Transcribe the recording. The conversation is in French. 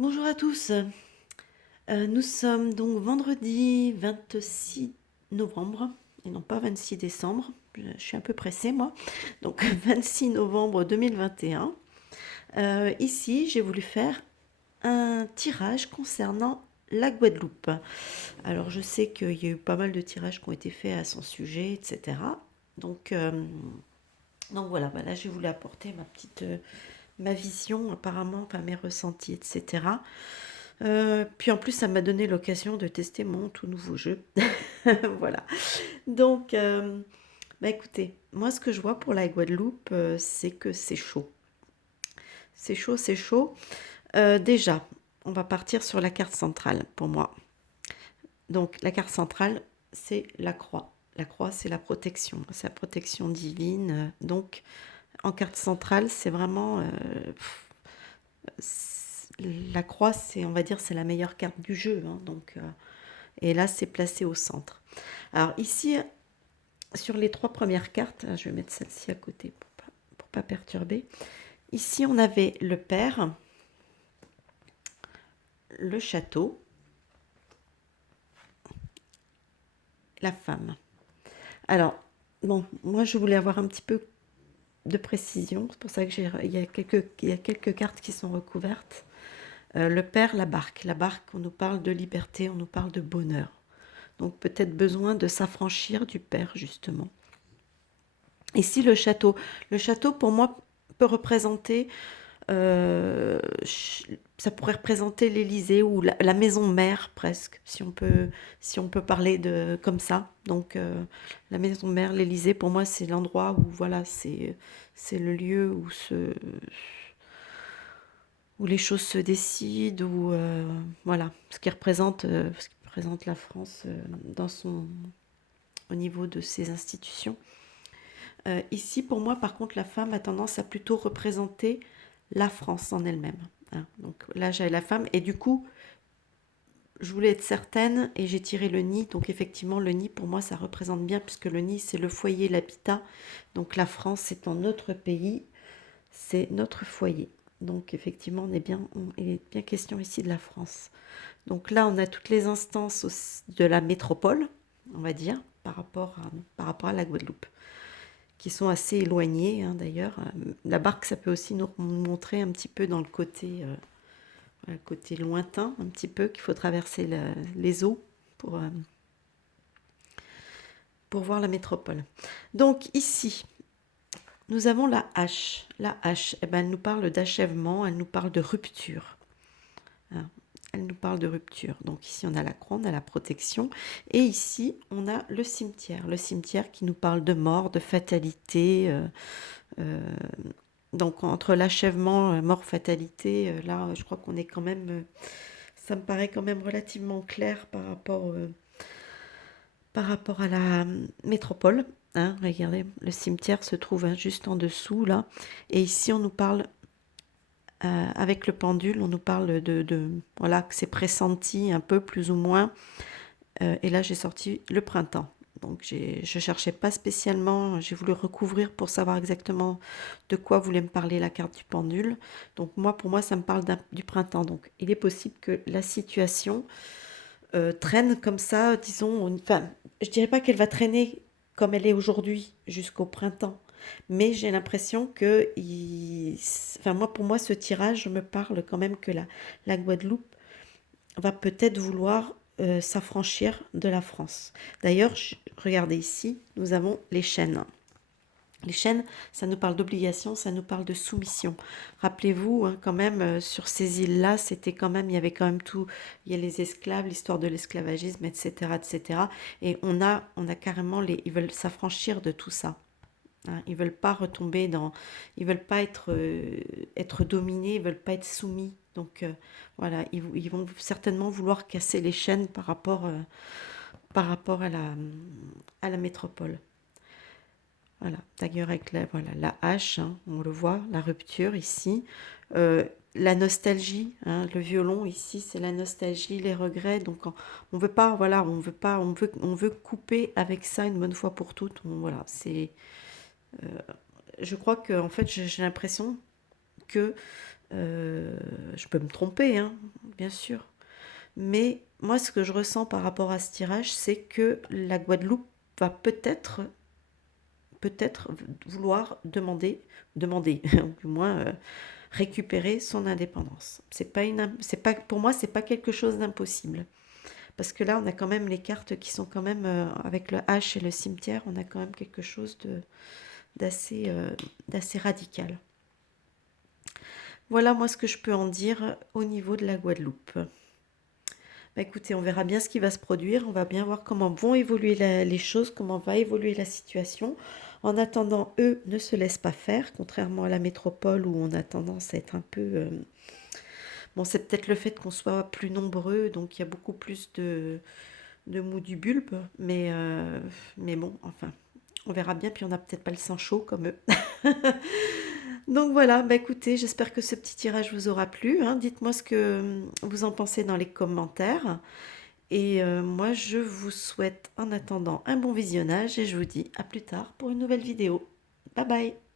Bonjour à tous. Nous sommes donc vendredi 26 novembre et non pas 26 décembre. Je suis un peu pressée moi. Donc 26 novembre 2021. Ici, j'ai voulu faire un tirage concernant la Guadeloupe. Alors je sais qu'il y a eu pas mal de tirages qui ont été faits à son sujet, etc. Donc, euh, donc voilà, bah là j'ai voulu apporter ma vision apparemment, enfin mes ressentis, etc. Puis en plus, ça m'a donné l'occasion de tester mon tout nouveau jeu. Voilà. Donc, bah écoutez, moi ce que je vois pour la Guadeloupe, c'est que c'est chaud. C'est chaud, c'est chaud. Déjà, on va partir sur la carte centrale pour moi. Donc la carte centrale, c'est la croix. La croix, c'est la protection divine. Donc en carte centrale, c'est vraiment la croix, c'est, on va dire, c'est la meilleure carte du jeu, hein. Et là, c'est placé au centre. Alors ici, sur les trois premières cartes, je vais mettre celle-ci à côté pour pas perturber. Ici, on avait le père, le château, la femme. Alors, bon, moi, je voulais avoir un petit peu de précision. C'est pour ça que il y a quelques cartes qui sont recouvertes. Le père, la barque. La barque, on nous parle de liberté, on nous parle de bonheur. Donc peut-être besoin de s'affranchir du père, justement. Ici, le château. Le château, pour moi, peut représenter, euh, ça pourrait représenter l'Élysée ou la maison mère presque, si on peut parler de comme ça. Donc, la maison mère, l'Élysée, pour moi, c'est l'endroit où, voilà, c'est le lieu où les choses se décident, où, voilà, ce qui représente la France au niveau de ses institutions. Ici, pour moi, par contre, la femme a tendance à plutôt représenter la France en elle-même, hein. Donc là, j'ai la femme, et du coup, je voulais être certaine, et j'ai tiré le nid. Donc effectivement, le nid, pour moi, ça représente bien, puisque le nid, c'est le foyer, l'habitat. Donc la France, c'est notre pays, c'est notre foyer. Donc effectivement, il est bien question ici de la France. Donc là, on a toutes les instances de la métropole, on va dire, par rapport à la Guadeloupe, qui sont assez éloignés, hein, d'ailleurs. La barque, ça peut aussi nous montrer un petit peu dans le côté lointain, un petit peu, qu'il faut traverser les eaux pour, euh, pour voir la métropole. Donc ici, nous avons la hache. La hache, eh ben, elle nous parle d'achèvement, elle nous parle de rupture, hein. Elle nous parle de rupture. Donc ici, on a la croix, on a la protection. Et ici, on a le cimetière. Le cimetière qui nous parle de mort, de fatalité, euh, donc entre l'achèvement, mort, fatalité, là, je crois qu'on est quand même, ça me paraît quand même relativement clair par rapport à la métropole, hein. Regardez, le cimetière se trouve, hein, juste en dessous là, et ici on nous parle, avec le pendule, on nous parle voilà, que c'est pressenti un peu plus ou moins. Et là, j'ai sorti le printemps. Donc, je cherchais pas spécialement, j'ai voulu recouvrir pour savoir exactement de quoi voulait me parler la carte du pendule. Donc, pour moi, ça me parle du printemps. Donc, il est possible que la situation traîne comme ça, disons, enfin, je dirais pas qu'elle va traîner comme elle est aujourd'hui jusqu'au printemps. Mais j'ai l'impression que, enfin, pour moi, ce tirage me parle quand même que la Guadeloupe va peut-être vouloir s'affranchir de la France. D'ailleurs, regardez ici, nous avons les chaînes. Les chaînes, ça nous parle d'obligation, ça nous parle de soumission. Rappelez-vous, hein, quand même, sur ces îles-là, c'était quand même, il y avait quand même tout, il y a les esclaves, l'histoire de l'esclavagisme, etc., etc. Et on a carrément ils veulent s'affranchir de tout ça, hein. Ils veulent pas retomber ils veulent pas être dominés, ils veulent pas être soumis. Donc voilà, ils vont certainement vouloir casser les chaînes par rapport à la métropole. Voilà, d'ailleurs avec voilà, la hache, hein, on le voit, la rupture ici. La nostalgie, hein, le violon ici, c'est la nostalgie, les regrets. Donc on veut pas, voilà, on veut couper avec ça une bonne fois pour toutes. Voilà, je crois que en fait j'ai l'impression que Je peux me tromper, hein, bien sûr. Mais moi, ce que je ressens par rapport à ce tirage, c'est que la Guadeloupe va peut-être vouloir demander, ou du moins récupérer son indépendance. C'est pas, pour moi, c'est pas quelque chose d'impossible. Parce que là, on a quand même les cartes qui sont quand même, avec le H et le cimetière, on a quand même quelque chose d'assez d'assez radical. Voilà moi ce que je peux en dire au niveau de la Guadeloupe. Bah, écoutez, on verra bien ce qui va se produire, on va bien voir comment vont évoluer les choses, comment va évoluer la situation. En attendant, eux ne se laissent pas faire, contrairement à la métropole où on a tendance à être un peu... Bon, c'est peut-être le fait qu'on soit plus nombreux, donc il y a beaucoup plus de mou du bulbe, mais bon, enfin, on verra bien, puis on n'a peut-être pas le sang chaud comme eux. Donc voilà, bah écoutez, j'espère que ce petit tirage vous aura plu, hein. Dites-moi ce que vous en pensez dans les commentaires. Et moi, je vous souhaite en attendant un bon visionnage et je vous dis à plus tard pour une nouvelle vidéo. Bye bye!